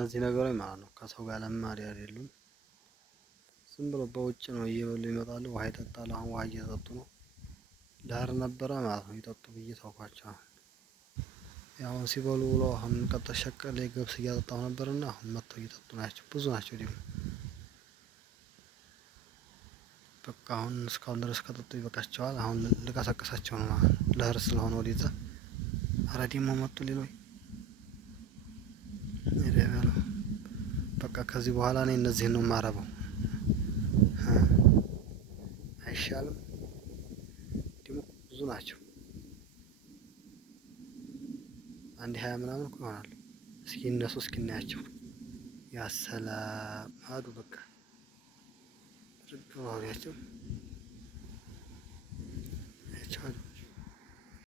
እነዚህ ነገሮች ማለት ነው ከሰው ጋር ለማዳ አይደሉም። ዝም ብሎ በውጭ ነው እየበሉ ይመጣሉ። ውሃ ይጠጣሉ። አሁን ውሃ እየጠጡ ነው። ዳር ነበረ ማለት ነው ይጠጡ ብዬ ተውኳቸው። ያው ሲበሉ ውሎ አሁን ቀጥታ ሸቀል ላይ ገብስ እያጠጣሁ ነበርና አሁን መጥተው እየጠጡ ናቸው። ብዙ ናቸው ደግሞ በቃ አሁን እስካሁን ድረስ ከጠጡ ይበቃቸዋል። አሁን ልቀሰቅሳቸው ነው ማለት ነው። ለእህር ስለሆነ ወደዛ ኧረ ደግሞ መጡ ሌሎች በቃ ከዚህ በኋላ እኔ እነዚህን ነው የማረበው። አይሻልም? ደግሞ ብዙ ናቸው። አንድ 20 ምናምን እኮ ይሆናሉ። እስኪ እነሱ እስኪ እናያቸው። ያሰላም አዱ በቃ ወዲያቸው